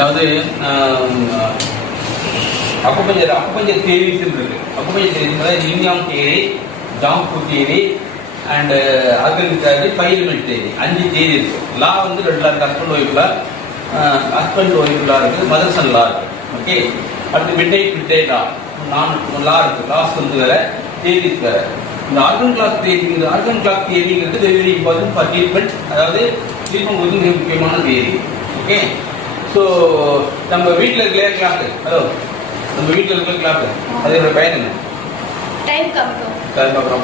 அதாவது acupuncture theories இருக்கு. Acupuncture theories லிங்காம் தியரி, ஜாம்பு theory and organic theory, 5 element theory, 5 theory இருக்கு. லா வந்து 2 லா இருக்கு. ஹஸ்பண்ட் ஒய்ஃப் லா இருக்கு, மதர்ஸ் அண்ட் லா இருக்கு. ஓகே, அடுத்து மிட்டை லா, லா இருக்கு. லாஸ் வந்து வேற, தியரிஸ் வேற. இந்த ஆர்கன் கிளாக் தியரிங்கிறது வெரி இம்பார்ட்டன்ட் ஃபார் ட்ரீட்மெண்ட். அதாவது ட்ரீட்மெண்ட் வந்து மிக முக்கியமான தியரி. ஓகே, ஸோ நம்ம வீட்டில் இருக்கிற கிளாக், ஹலோ, நம்ம வீட்டில் இருக்கிற கிளாக் அதோட பயன் என்ன? டைம் காமிக்கும். அப்புறம்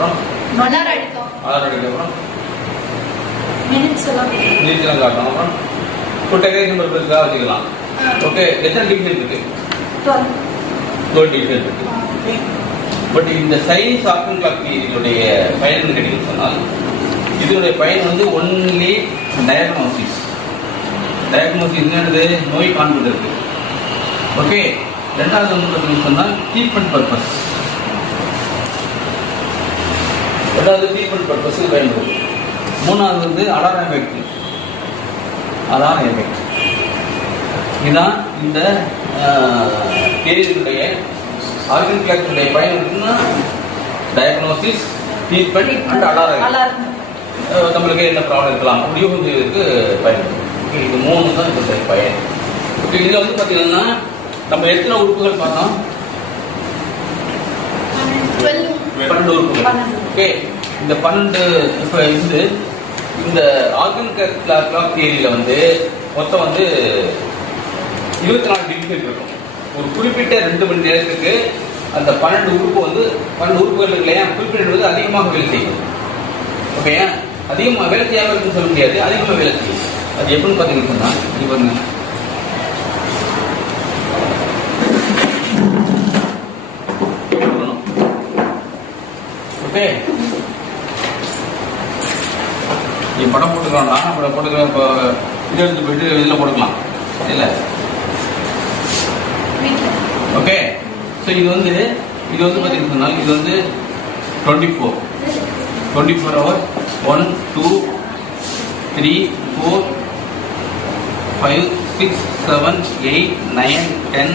அலாரம் அடிக்கும். அப்புறம் மினிட்ஸ் எல்லாம் காட்டணும். அப்புறம் ஒரு டெக்கரேஷன் பர்பஸ்க்காக வச்சுக்கலாம். ஓகே, எத்தனை டிஃபரெண்ட் இருக்கு? 12 டிஃபரெண்ட் இருக்கு. பட் இந்த சைனீஸ் ஆர்கன் கிளாக் தியரியுடைய பயன் கேட்டீங்கன்னு சொன்னால், இதனுடைய பயன் வந்து ஒன்லி டயக்னோசிஸ். என்னது? நோய் காண்பதற்கு. ஓகே, ரெண்டாவது வந்து பார்த்தீங்கன்னு சொன்னால் ட்ரீட்மெண்ட் பர்பஸ். பயன்படுது. மூணாவது வந்து அலாரம் எஃபெக்ட். இதுதான் இந்த தியரியினுடைய ஆர்கன் கிளாக்குடைய பயன் இருக்குன்னா டயக்னோசிஸ், ட்ரீட்மெண்ட் அண்ட் அலாரம். நம்மளுக்கு என்ன ப்ராப்ளம் இருக்கலாம் அப்படியும் வந்து இதுக்கு பயன்படுது. இது 3 தான் இதனுடைய பயன். ஓகே, இதில் வந்து பார்த்தீங்கன்னா நம்ம எத்தனை உறுப்புகள் பார்த்தோம்? 12 உறுப்புகள். ஓகே, இந்த 12 இப்போ வந்து இந்த ஆர்கன் கிளாக் தியரியில வந்து மொத்தம் வந்து 24 டிஃபரெண்ட் இருக்கும். ஒரு குறிப்பிட்ட 2 மணி நேரத்துக்கு அந்த 12 உறுப்புகள் இருக்கு இல்லையா, குறிப்பிட்ட வந்து அதிகமாக வேலை செய்யும். ஓகே, அதிகமாக வேலை செய்யாமல் இருக்குன்னு சொல்ல முடியாது, அதிகமாக வேலை செய்யும். அது எப்படின்னு பார்த்தீங்கன்னு சொன்னால், இது பாருங்க, ஓகே, நீ படம் போட்டுக்கலாம்னா நம்ம போட்டுக்கலாம். இப்போ இது எடுத்து போயிட்டு இதில் போட்டுக்கலாம் இல்லை? ஓகே, ஸோ இது வந்து பார்த்தீங்கன்னு சொன்னால் இது வந்து 24 hours. 1 2 3 4 5 6 7 8 9 10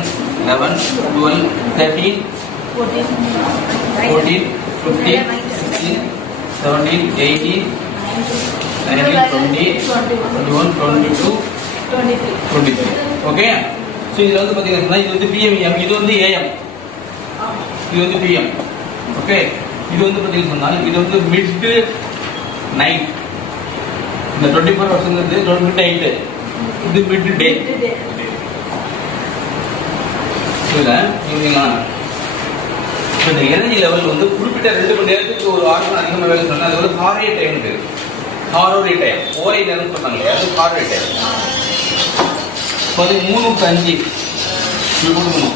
11 12 13 14 15 16 17 18 19 20 21 22 23. ஓகே, ஸோ இதில் வந்து பார்த்தீங்கன்னா இது வந்து பிஎம், இது வந்து ஏஎம், இது வந்து பிஎம். ஓகே, இது வந்து பார்த்தீங்கன்னு சொன்னால் இது வந்து மிட் நைட். இந்த 24 hours மிட் நைட்டு, இது மிட் டே. புரியுதுங்களா? இந்த எனர்ஜி லெவல் வந்து குறிப்பிட்ட 2 மணி நேரத்துக்கு ஒரு ஆர்கன் அதிகமாக வேலை சொன்னால் அது வந்து ஹாரே டைம் பேர். ஹாரோரி டைம், ஓரை நேரம் சொன்னாங்க, அது ஹாரே டைம். 13:05 கொடுக்கணும்.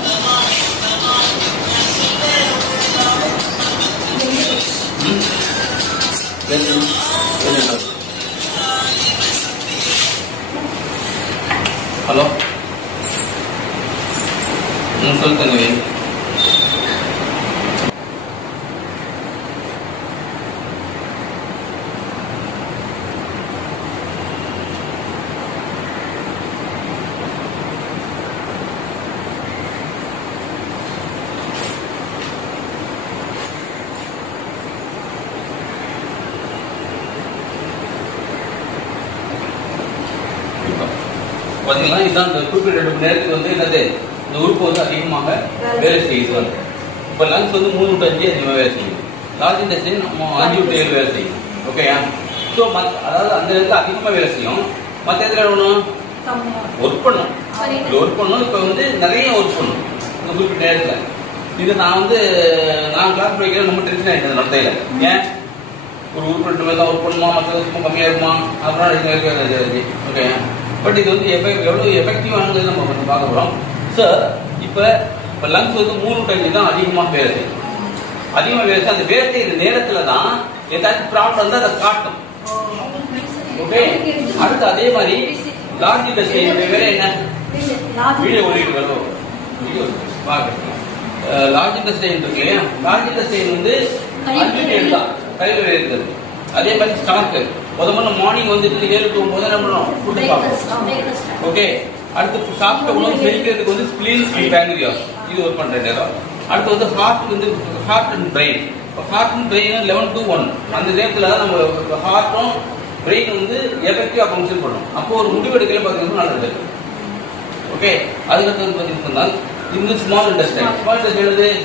ஹலோ, சொல்லுங்க. பார்த்தீங்கன்னா இதுதான் இந்த குறிப்பிட்ட 2 மணி நேரத்துக்கு வந்து என்னது, இந்த உறுப்பு வந்து அதிகமாக வேலை செய்யுது. இப்போ லங்ஸ் வந்து 3 to 5 அதிகமாக வேலை செய்யும். லார்ஜ் இன்டெஸ்டைன் 5 to 7 வேலை செய்யும். ஓகேயா? ஸோ அதாவது அந்த இடத்துல அதிகமாக வேலை செய்யும், மற்ற இடத்துல ஒன்றும் ஒர்க் பண்ணும். இப்போ வந்து நிறைய ஒர்க் பண்ணும் இந்த குறிப்பிட்ட நேரத்தில். இது நான் கிளாஸ் படிக்கிறேன், ரொம்ப டென்ஷன் ஆகிட்டேன் நடத்தையில். ஏன் ஒரு உறுப்பு 2 பேர் தான் ஒர்க் பண்ணுமா, மற்ற சும்மா கம்மியாக இருக்குமா, அதனால. ஓகே, பட் இது வந்து எவ்வளோ எஃபெக்டிவானது நம்ம வந்து பார்க்க போகிறோம். சார் இப்போ லங்ஸ் வந்து 3 to 5 தான் அதிகமாக வேலை செய்யும். அதிகமாக வேலை செய்யும். அந்த வேலை செய்கிற நேரத்தில் தான் ஏதாச்சும் ப்ராப்ளம் வந்து அதை காட்டும். ஓகே, அடுத்து அதே மாதிரி லார்ஜ் இன்டெஸ்டைன் வேலை என்ன? வீடியோ ஓடிட்டு வரும். லார்ஜ் இன்டெஸ்டைன் இருக்கு இல்லையா, லார்ஜ் இன்டெஸ்டைன் வந்து அன்லிமிட்டட் தான், கையில் இருக்குது. அதே மாதிரி ஸ்டாக்கு முதல்ல மார்னிங் வந்துட்டு 7 to 9 நம்ம ஃபுட்டு சாப்பிடுவோம். ஓகே, அடுத்து சாப்பிட்ட உணவு செரிக்கிறதுக்கு வந்து ஸ்பிளீன் அண்ட் பேங்க்ரியாஸ் இது ஒர்க் பண்ற நேரம். அடுத்து வந்து heart and brain. Heart and brain 11 to 1 அந்த நேரத்துல தான் நம்ம ஹார்ட்டும் பிரெயின் வந்து எஃபெக்டிவா ஃபங்க்ஷன் பண்ணும். அப்போ ஒரு முடிவெடுக்கல பார்த்தீங்கன்னா நல்லது. ஓகே, அதுக்கடுத்து வந்து பார்த்தீங்கன்னா இந்த ஸ்மால் இன்டெஸ்டைன்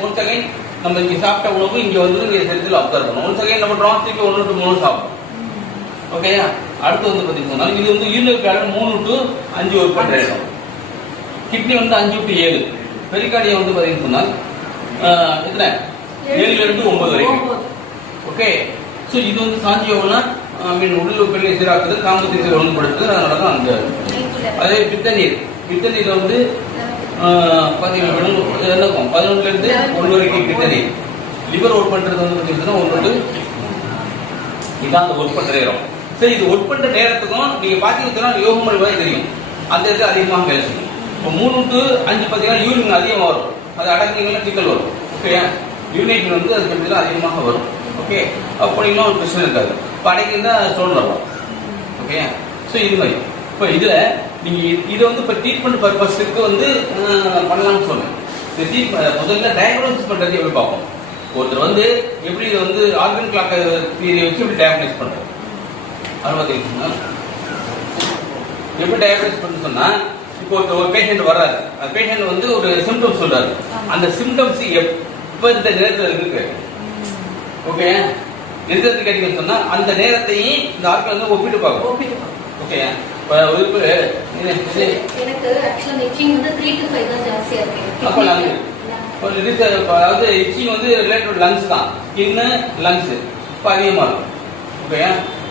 ஒன்ஸ் அகைன் நம்ம இங்க சாப்பிட்ட உணவு இங்க வந்து இங்க செல்ல அப்சர்வ் பண்ணும். ஒன்ஸ் அகைன் நம்ம ட்ராப் திருப்பி 1 to 3 சாப்பிடும். ஓகேயா, அடுத்து வந்து பார்த்தீங்கன்னா இது வந்து யூரினரி பிளாடர் 3 to 5 ஒர்க் பண்ற இடம். கிட்னி வந்து 5 to 7. பெரிகார்டியம் வந்து பார்த்தீங்கன்னா எத்தனை 7 ல இருந்து 9 வரைக்கும். ஓகே, ஸோ இது வந்து சாஞ்சியோனா உடல் உறுப்புகளை சீராக்குது, காமத்தை ஒழுங்குபடுத்துது. அதனால தான் அந்த அதே பித்தநீர் வந்து பார்த்தீங்கன்னா 11 ல இருந்து 1 வரைக்கும் பித்தநீர். லிவர் ஒர்க் பண்றது வந்து பார்த்தீங்கன்னா 1 to இதான் அந்த ஒர்க் பண்ற நேரம். சரி, இது ஒர்க் பண்ற நேரத்துக்கும் நீங்க பாத்தீங்கன்னா யோக முறை தெரியும், அந்த இடத்துல அதிகமாக வேலை செய்யும். இப்போ 3 to 5 பார்த்தீங்கன்னா யூரின் அதிகமாக வரும், அது அடங்கிங்கன்னா சிக்கல் வரும். ஓகேயா, யூரினேஷன் வந்து அது கொஞ்சம் அதிகமாக வரும். ஓகே, அப்படின்னா ஒரு பிரச்சனை இருக்காது. இப்போ அடங்கியிருந்தா ஸ்டோன் வரலாம். ஓகேயா, ஸோ இது மாதிரி இப்போ இதுல நீங்க இதை வந்து இப்போ ட்ரீட்மெண்ட் பர்பஸ்க்கு வந்து பண்ணலாம்னு சொன்னேன். முதல்ல டயக்னோசிஸ் பண்றது எப்படி பார்ப்போம். ஒருத்தர் வந்து எப்படி இதை வந்து ஆர்கன் கிளாக் தியரி வச்சு எப்படி டயக்னோஸ் பண்றது எப்படி டயக்னோஸ் பண்ண சொன்னா, இப்போ ஒரு பேஷண்ட் வர்றாரு, அந்த பேஷண்ட் வந்து ஒரு சிம்டம்ஸ் சொல்றாரு. அந்த சிம்டம்ஸ் எப்ப இந்த நேரத்தில் இருக்கு, ஓகே இருக்கிறது கேட்டீங்கன்னு சொன்னா அந்த நேரத்தையும் இந்த ஆட்கள் வந்து ஒப்பிட்டு பார்க்கணும். ஓகே, எனக்கு ஆக்சுவலா இச்சிங் வந்து 3 to 5 தான் ஜாஸ்தியா இருக்கு. அப்ப அதாவது இச்சிங் வந்து ரிலேட்டட் லங்ஸ் தான், ஸ்கின் லங்ஸ் இப்போ அதிகமாக இருக்கும். ஓகே,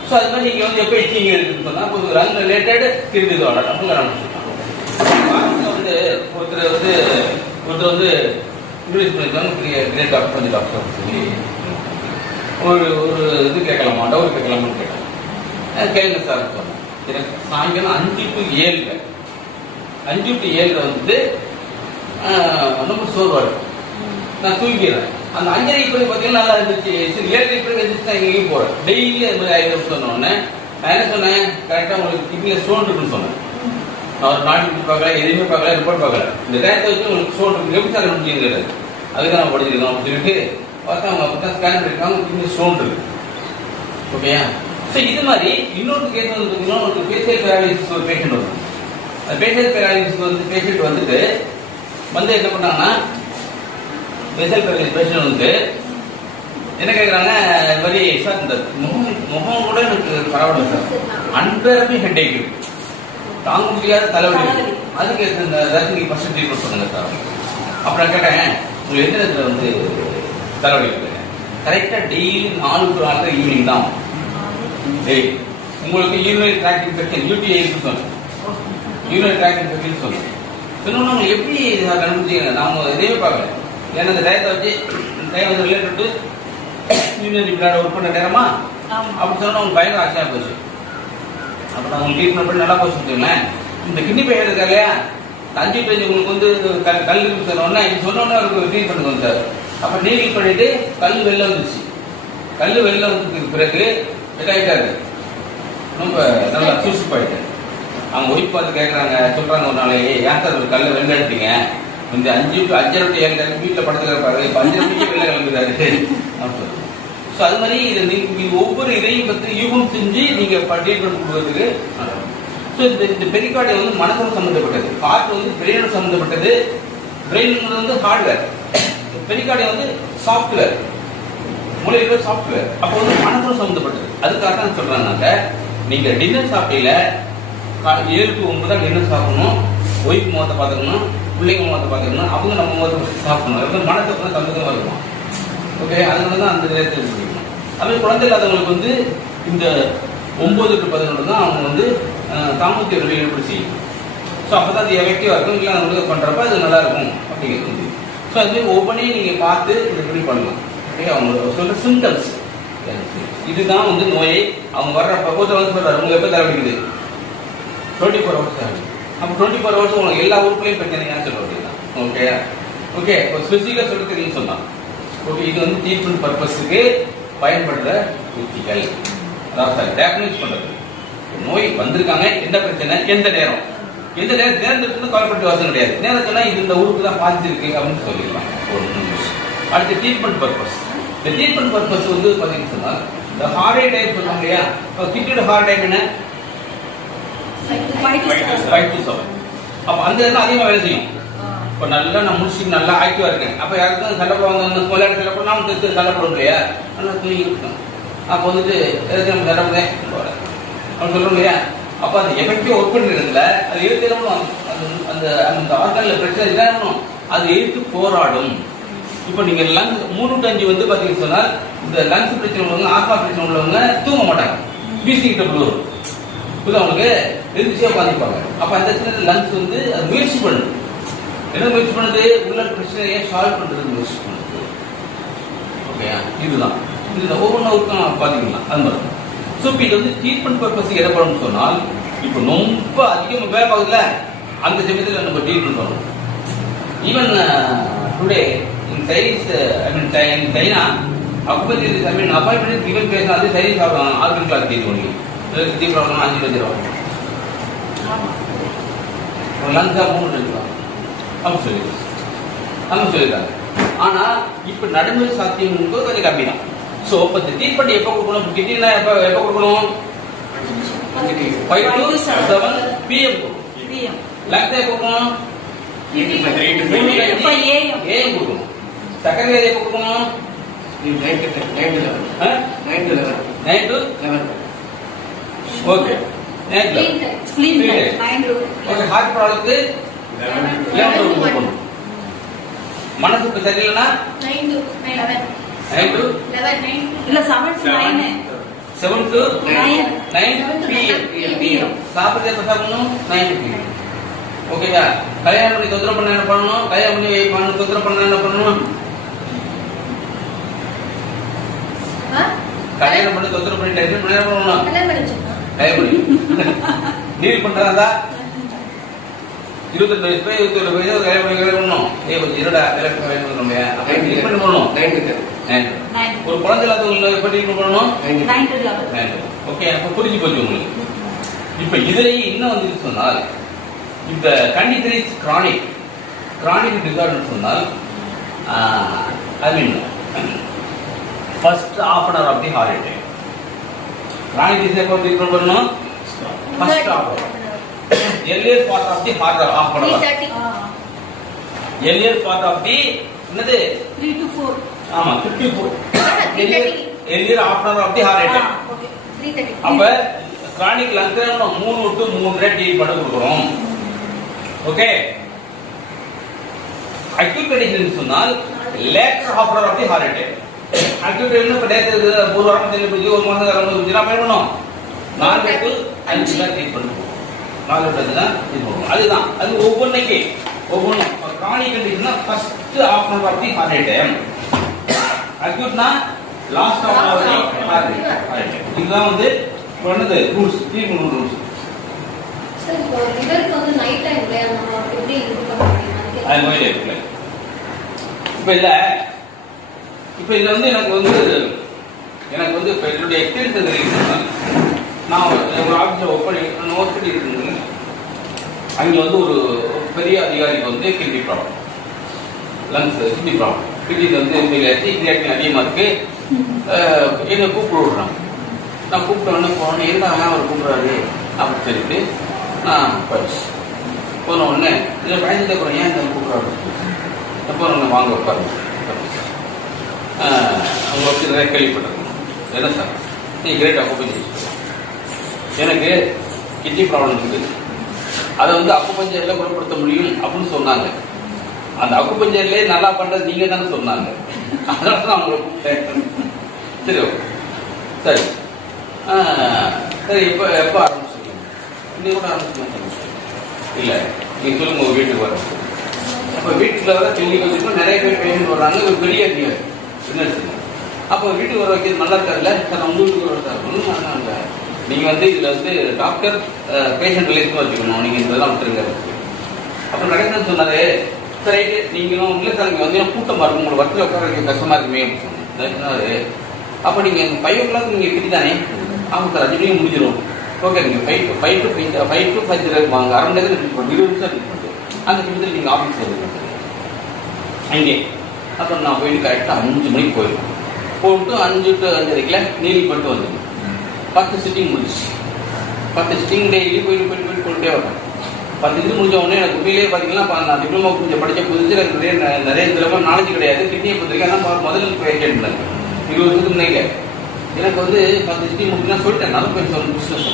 ஸோ அது மாதிரி நீங்கள் வந்து எப்போ இச்சிங் இருக்குன்னு சொன்னால் இப்போ லங் ரிலேட்டட் ஸ்கின் டிசார்டர் அப்படின்னு வந்து ஒருத்தர் வந்து இன்ட்ரடியூஸ் பண்ணியிருக்காங்க. கிரேட் டாக்டர் கொஞ்சம் டாக்டர் சொல்லி ஒரு இது கேட்கலாமா, டவுட் கேட்கலாமான்னு கேட்டேன். கேளுங்க சார் சொன்னேன். எனக்கு சாயங்காலம் 5 to 7 வந்து ரொம்ப சோர்வாக இருக்கும், நான் தூங்கிடுறேன். அந்த 5:30 போய் பார்த்தீங்கன்னா நல்லா இருந்துச்சு. சரி 7:30 போய் இருந்துச்சு, நான் எங்கேயும் போகிறேன். டெய்லி அது மாதிரி 5 சொன்னோடனே நான் என்ன சொன்னேன், கரெக்டாக உங்களுக்கு கிட்னியில் ஸ்டோன் இருக்குன்னு சொன்னேன். நான் ஒரு நாட்டு பார்க்கல, எதுவுமே பார்க்கல, ரிப்போர்ட் பார்க்கல. இந்த டயத்தை வச்சு உங்களுக்கு ஸ்டோன் இருக்கு, எப்படி சார் முடிஞ்சுங்கிறது அதுக்கு நான் படிச்சிருக்கோம் அப்படின்னு சொல்லிட்டு பார்த்தா அவங்க அப்போ தான் ஸ்கேன் பண்ணியிருக்காங்க, கிட்னி ஸ்டோன் இருக்கு. ஓகேயா, ஸோ இது மாதிரி இன்னொரு கேஸ் வந்து பார்த்தீங்கன்னா ஒரு ஃபேஷியல் பேராலிசிஸ் ஒரு பேஷண்ட் வரும். அந்த ஃபேஷியல் பேராலிசிஸ் வந்து பேஷண்ட் வந்துட்டு வந்து என்ன பண்ணாங்கன்னா, ஃபேஷியல் பேராலிசிஸ் பேஷண்ட் வந்து என்ன கேட்குறாங்க, இது மாதிரி சார் இந்த முகம் கூட எனக்கு பரவாயில்ல சார், அன்பேரபி ஹெட் ஏக் இருக்கு, தாங்க முடியாத தலைவலி, அதுக்கு இந்த ஃபர்ஸ்ட் ட்ரீட்மெண்ட் பண்ணுங்க சார். அப்புறம் நான் கேட்டேன், உங்களுக்கு எந்த நேரத்தில் வந்து தலைவலி இருக்கு? கரெக்டாக டெய்லி 4 to 4 ஈவினிங் தான். உங்களுக்கு யூரினரி ட்ராக்ட் இன்ஃபெக்ஷன் UTI இருக்குன்னு சொன்னேன். யூரினரி ட்ராக்ட் இன்ஃபெக்ஷன் சொன்னேன். சொன்னோம்னா அவங்க எப்படி கண்டுபிடிச்சிங்க, நாம எதையுமே பார்க்கல. ஏன்னா இந்த டயத்தை வச்சு டயம் வந்து related to urinary bladder work பண்ண நேரமா அப்படி சொன்னா அவங்க பயங்கர ஆசையாக போச்சு. அப்போ நான் உங்களுக்கு ட்ரீட்மெண்ட் பண்ணி நல்லா போச்சு வச்சுங்களேன். இந்த கிட்னி பையன் இருக்கா இல்லையா, 5 பேஜ் உங்களுக்கு வந்து கல் சொன்னோன்னா இது சொன்னோன்னே அவருக்கு ட்ரீட்மெண்ட் வந்தார். அப்போ நீடில் பண்ணிட்டு கல் வெளில வந்துச்சு. கல் வெளில வந்ததுக்கு பிறகு இதாயிட்டாரு, ரொம்ப நல்லா சூசிப்பாயிட்டு. அவங்க ஒய்ஃப் பார்த்து கேட்குறாங்க, சொல்கிறாங்க ஒரு நாளைக்கு, ஏன் சார் ஒரு கல்லை வெளில எடுத்தீங்க, இந்த 5 to 7 வீட்டில் படத்தில் இருப்பாரு, இப்போ 5 வெளில கிளம்புறாரு அப்படின்னு சொல்லி. ஸோ அது மாதிரி இதை நீங்கள் ஒவ்வொரு இதையும் பற்றி யூகம் செஞ்சு நீங்கள் ட்ரீட்மெண்ட் கொடுக்கறதுக்கு. ஸோ இந்த பெரிகார்டியம் வந்து மனசோடு சம்மந்தப்பட்டது, ஹார்ட் வந்து பிரெயினோடு சம்மந்தப்பட்டது. பிரெயின் வந்து ஹார்ட்வேர், பெரிகார்டியம் வந்து சாஃப்ட்வேர், மூளையோட சாஃப்ட்வேர். அப்போ வந்து மனசோடு சம்மந்தப்பட்டது. அதுக்காக தான் சொல்கிறாங்க, நீங்கள் டின்னர் சாப்பிட்டீங்க 7 to 9 தான் டின்னர் சாப்பிடணும். ஒய்ஃப் முகத்தை பார்த்துக்கணும், பிள்ளைங்க முகத்தை பார்த்துக்கணும், அவங்க நம்ம முகத்தை சாப்பிடணும். அது மனசை வந்து சந்தோஷமாக இருக்கும். ஓகே, அதனால தான் அந்த நேரத்தில் செய்யணும். அதுமாதிரி குழந்தை இல்லாதவங்களுக்கு வந்து இந்த 9 to 11 தான் அவங்க வந்து தாமத்திய வெளியீடு செய்யும். ஸோ அப்போ தான் அது எஃபெக்டிவாக இருக்கும். இல்லை அவங்களுக்கு பண்ணுறப்ப அது நல்லா இருக்கும் அப்படிங்கிறது. ஸோ அதுமாதிரி ஒவ்வொன்றையும் நீங்கள் பார்த்து இதை எப்படி பண்ணலாம். ஓகே, அவங்க சொல்கிற சிம்டம்ஸ் இதுதான் வந்து நோயை. அவங்க வர்றப்ப போது வந்து சொல்கிறார், உங்களுக்கு எப்போ தலைவலிக்குது 24 hours ஆகுது. அப்போ 24 hours உங்களுக்கு எல்லா ஊருக்குலையும் பிரச்சனைன்னு சொல்ல வேண்டியதுதான். ஓகே ஓகே, இப்போ ஸ்பெசிஃபிக்காக சொல்ல தெரியும்னு சொன்னான். ஓகே, இது வந்து ட்ரீட்மெண்ட் பர்பஸுக்கு பயன்படுற யுக்திகள். அதாவது சார் டயக்னோஸ் பண்ணுறது, நோய் வந்திருக்காங்க, எந்த பிரச்சனை, எந்த நேரம், எந்த நேரம் தேர்ந்தெடுத்து கவலைப்பட்டு அவசியம் கிடையாது. நேரம் சொன்னா இது இந்த உறுப்பு தான் பாதிச்சிருக்கு அப்படின்னு சொல்லிடலாம். அடுத்து ட்ரீட்மெண்ட் பர்பஸ். இந்த ட்ரீட்மெண்ட் பர்பஸ் வந்து பார்த்தீங்கன்னு சொன்னா இந்த ஹார்ட் டைப் சொல்லுவாங்க இல்லையா, இப்போ கிட்டோட ஹார்ட் டைப் என்ன 5 to 7. அப்போ அந்த இடத்துல அதிகமாக வேலை செய்யும். இப்போ நல்லா நான் முடிச்சுட்டு நல்லா ஆக்டிவாக இருக்கேன். அப்போ யாருக்கும் சண்டை போடுவாங்க, விளையாட்டு சண்டை போட நாம தெரிஞ்சு சண்டை போட இல்லையா, நல்லா தூங்கி இருக்கணும். அப்போ வந்துட்டு எதுக்கு நம்ம சண்டை போடுறேன் அப்படின்னு சொல்கிறோம் இல்லையா. அப்போ அந்த எஃபெக்டிவ் ஒர்க் பண்ணுறதுல அது எழுத்து என்ன அந்த அந்த ஆர்கனில் பிரச்சனை என்ன அது எழுத்து போராடும். இப்போ நீங்கள் லங்ஸ் 3 to 5 வந்து பார்த்தீங்கன்னு சொன்னால் இந்த லங்ஸ் பிரச்சனை உள்ளவங்க, ஆத்மா பிரச்சனை உள்ளவங்க தூங்க மாட்டாங்க, வீசிக்கிட்ட வரும். இப்போ அவங்களுக்கு எழுதிச்சியாக உட்காந்துருப்பாங்க. அப்போ அந்த இடத்துல லங்ஸ் வந்து அது முயற்சி பண்ணுது. என்ன முயற்சி பண்ணுது? உள்ள பிரச்சனையை சால்வ் பண்ணுறது முயற்சி பண்ணுது. ஓகேயா, இதுதான் ஒவ்வொன்றுக்கும் பார்த்தீங்கன்னா அது மாதிரி. ஸோ இப்போ இது வந்து ட்ரீட்மெண்ட் பர்பஸ் இடப்படும் சொன்னால் இப்போ ரொம்ப அதிகமாக வேலை பார்க்கல அந்த சமயத்தில் நம்ம ட்ரீட்மெண்ட் பண்ணணும். Even today in Chinese in China acupuncture appointment given பேசினா அது சைனீஸ் ஆர்கன் கிளாஸ் தேதி ஒன்று தீவிரம் 5 லட்சம் ரூபா லஞ்சா 3 லட்சம் ரூபா அப்படின்னு சொல்லியிருக்காங்க. ஆனால் இப்போ நடைமுறை சாத்தியம் கொஞ்சம் கம்மி தான். ஸோ இப்போ ட்ரீட்மெண்ட் எப்போ கொடுக்கணும்? கிட்னினா எப்போ கொடுக்கணும்? 5 to 7 PM லங்ஸ் எப்போ கொடுக்கணும்? AM கொடுக்கணும். சக்கரை எப்போ கொடுக்கணும்? 9 to 11. ஓகே, ஹார்ட் ப்ராப்ளத்துக்கு 11 to 11. மனசுக்கு சரியில்லைன்னா 9 to 11. 9 to 11. இல்ல 7 to 9. 7 to 9 PM. சாப்பிட்றது எப்போ சாப்பிடணும்? 9 to PM. ஓகேவா? கல்யாணம் பண்ணி தொந்தரவு பண்ண என்ன பண்ணணும்? கல்யாணம் பண்ணி தொந்தரவு பண்ண என்ன பண்ணணும்? கல்யாணம் பண்ணி தொந்தரவு பண்ணி டென்ஷன் பண்ண என்ன பண்ணணும்? டீல் பண்றாங்க. 22 வயசு 21 வயசு கல்யாணம் பண்ணணும். இருடா கல்யாணம் பண்ணணும். அப்ப டீல் பண்ணணும். ஒரு குழந்தை இல்லாதவங்க எப்படி டீல் பண்ணணும்? 9 to 11. ஓகே, அப்ப புரிஞ்சு போச்சு உங்களுக்கு. இப்ப இதுலயே இன்னும் வந்து சொன்னால் இந்த கண்டிஷன் இஸ் கிரானிக் டிசார்டர் சொன்னால் I mean first half an hour of the heart attack. Chronic disease எப்போ ட்ரீட்மெண்ட் பண்ணணும்? First half an hour. earlier part of the heart half an hour. earlier part of the என்னது 3 to 4. ஆமா 54. earlier half an hour of the heart attack. Okay. 3:30. அப்ப chronic lung நம்ம 3 to 3 treatment கொடுக்கிறோம். Okay, acute condition சொன்னால் later half an hour of the heart attack. acute என்ன பண்றது? ஒரு வாரம் தெரியல, ஒரு மாசம் காலம் வந்துச்சுனா பண்ணணும். 4 to 5 தான் ட்ரீட்மெண்ட் பண்ணுவோம். 4 to 5 தான் இது பண்ணுவோம். அதுதான் அது ஒவ்வொன்றைக்கு ஒவ்வொன்றும். chronic condition first half an hour of the heart attack. acute last half an hour of the heart attack. இதுதான் வந்து பண்ணது ரூல்ஸ், ட்ரீட்மெண்ட் ரூல்ஸ். சார் இப்போ லிவருக்கு வந்து நைட் டைம்ல நம்ம எப்படி இது பண்ண முடியும்? அது மாதிரி இருக்குல்ல. இப்போ இதுல வந்து எனக்கு வந்து இப்போ என்னுடைய எக்ஸ்பீரியன்ஸ் தெரியுதுன்னா, நான் ஒரு ஆஃபீஸில் ஒர்க் பண்ணி இருக்குங்க. அங்கே வந்து ஒரு பெரிய அதிகாரிக்கு வந்து kidney problem, lungs kidney problem. கிட்னியில் வந்து கிரியாட்டின் அதிகமாக இருக்கு. என்னை கூப்பிட்டு விடுறாங்க. நான் கூப்பிட்ட உடனே போனோன்னே இருந்தாங்க, அவர் கூப்பிட்றாரு அப்படின்னு சொல்லிட்டு நான் போயிடுச்சு. போன உடனே இல்லை பயந்துட்டே போகிறேன், ஏன் இந்த கூப்பிட்றாரு? எப்போ வாங்க உட்காருங்க. அவங்க வந்து நிறைய கேள்விப்பட்டிருக்கேன். என்ன சார் நீ கிரேட் அக்குபஞ்சர், எனக்கு கிட்னி ப்ராப்ளம் இருக்குது, அதை வந்து அக்குபஞ்சரில் குணப்படுத்த முடியும் அப்படின்னு சொன்னாங்க. அந்த அக்குபஞ்சர்லேயே நல்லா பண்ணுறது நீங்கள் தானே சொன்னாங்க. அதனால தான் அவங்களை கூப்பிட்டேன். சரி ஓகே சரி சரி எப்போ ஆரம்பிச்சுங்க? இன்னைக்கு கூட ஆரம்பிச்சுங்க. இல்லை நீங்கள் சொல்லுங்கள், உங்கள் வீட்டுக்கு வர. அப்போ வீட்டில் வர கிளினிக் வச்சுருக்கோம், நிறைய பேர் பேஷண்ட் வர்றாங்க. ஒரு பெரிய கிளினிக் என்ன இருக்குங்க. அப்போ வீட்டுக்கு வர வைக்கிறது நல்லா இருக்காதுல்ல சார்? உங்கள் வீட்டுக்கு வர சார் ஒன்றும் இல்லை. நீங்கள் வந்து இதில் வந்து டாக்டர் பேஷண்ட் ரிலேஷன் வச்சுக்கணும், நீங்கள் இதெல்லாம் விட்டுருங்க. அப்புறம் கிடைக்கணும்னு சொன்னாரு. சரி நீங்களும் இல்லை சார் இங்கே வந்து கூட்டமாக இருக்கும், உங்களுக்கு வட்டில் உட்கார வைக்க கஷ்டமாக இருக்குமே அப்படின்னு சொன்னாரு. அப்போ நீங்கள் 5 o'clock நீங்கள் கிட்டி தானே? ஆமாம் சார் 5 மணிக்கு முடிஞ்சிடும். ஓகே நீங்கள் 5 to 5 வாங்க, அரை மணி நேரம் 20 நிமிஷம் ட்ரீட்மெண்ட். அந்த ட்ரீட்மெண்ட் நீங்கள் ஆஃபீஸ் வந்துருங்க சார் அங்கே. அப்புறம் நான் போயிட்டு கரெக்டாக 5 மணிக்கு போயிடுவேன். போட்டு 5 to 5:30 நீல் பண்ணிட்டு வந்துடுவேன். 10 சிட்டிங் முடிச்சு 10 சிட்டிங் டெய்லி போயிட்டு கொண்டே வரேன். 10 இது முடிஞ்ச உடனே எனக்கு உண்மையிலேயே பார்த்தீங்கன்னா நான் டிப்ளமோ கொஞ்சம் படித்த புதுசு எனக்கு நிறைய திறமை நாலேஜ் கிடையாது. கிட்னியை பற்றிருக்கேன். ஆனால் முதல்ல பேஷண்ட் பண்ணேன் 20 வருஷத்துக்கு முன்னாடி. எனக்கு வந்து 10 சிட்டிங் முடிச்சுன்னா சொல்லிட்டேன். நல்லா போய் பிஸ்னஸ்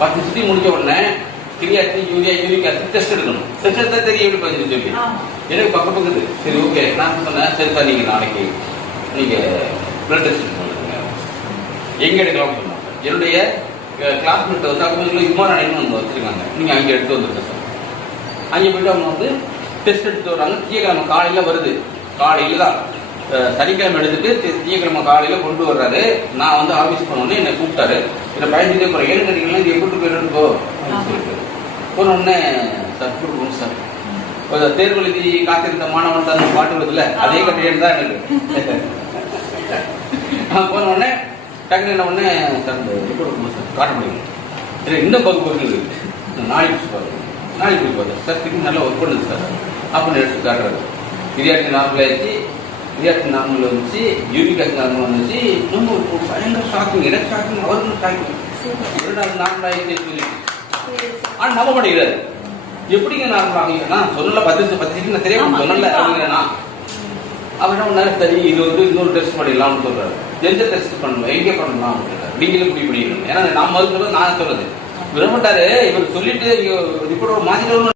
10 சிட்டிங் முடிஞ்ச உடனே கிரியாட்டின் யூரிக் ஆசிட் டெஸ்ட் எடுக்கணும். டெஸ்ட் தான் தெரியும் எப்படி பதினஞ்சு சொல்லி எனக்கு பக்கத்து. சரி ஓகே நான் சொன்னேன், சரி சார் நீங்கள் நாளைக்கு நீங்கள் பிளட் டெஸ்ட் பண்ணுங்க. எங்கே எடுக்கலாம் சொன்னாங்க. என்னுடைய கிளாஸ்மேட் வந்து அவங்க விமானம் வந்து வச்சுருக்காங்க. நீங்கள் அங்கே எடுத்து வந்துருங்க சார். அங்கே போய்ட்டு அவங்க வந்து டெஸ்ட் எடுத்து வர்றாங்க. திங்கக்கிழமை காலையில் வருது. காலையில் தான் சனிக்கிழமை எடுத்துட்டு திங்கக்கிழமை காலையில் கொண்டு வர்றாரு. நான் வந்து ஆஃபீஸ் போனோடனே என்னை கூப்பிட்டாரு. என்னை பயந்துட்டே போகிறேன். ஏன்னு கேட்டீங்கன்னா இது எப்படி போயிட்டு அப்படின்னு சொல்லிட்டு போனோடனே சார் கூப்பிடுவோம் சார். தேர்வு எழுதி காத்திருந்த மாணவன் தான் பாட்டு வருதுல்ல, அதே கட்டிட்டு தான் எனக்கு. போன உடனே டக்குனு என்ன உடனே சார் சார் காட்ட முடியும். இல்லை இன்னும் பகுப்பு இருக்குது, நாளைக்கு பாருங்க சார். திரும்பி நல்லா ஒர்க் பண்ணுது சார் அப்படின்னு எடுத்து காட்டுறாரு. கிரியாட்டின் நார்மல் ஆயிடுச்சு. கிரியாட்டின் நார்மல் வந்துச்சு, யூரிக் ஆசிட் நார்மல் வந்துச்சு. இன்னும் பயங்கர ஷாக்கிங், எனக்கு ஷாக்கிங், அவருக்கு ஷாக்கிங். 2 நார்மல் ஆகிடுச்சு. ஆனால் நம்ப மாட்டேங்கிறாரு. எப்படிங்க நார்மல் ஆகுங்கன்னா சொல்லல 10 நான் தெரியாம சொன்னல அப்படிங்கிறேன்னா அவர் என்ன பண்ணாரு, சரி இது வந்து இன்னொரு டெஸ்ட் பண்ணிடலாம்னு சொல்றாரு. எந்த டெஸ்ட் பண்ணணும், எங்கே பண்ணலாம் கேட்டார். நீங்களும் முடிவு பண்ணிக்கணும். ஏன்னா நான் முதல்ல நான் சொல்றது விரும்பட்டாரு. இவர் சொல்லிட்டு ரிப்போர்ட் மாத்திட்டு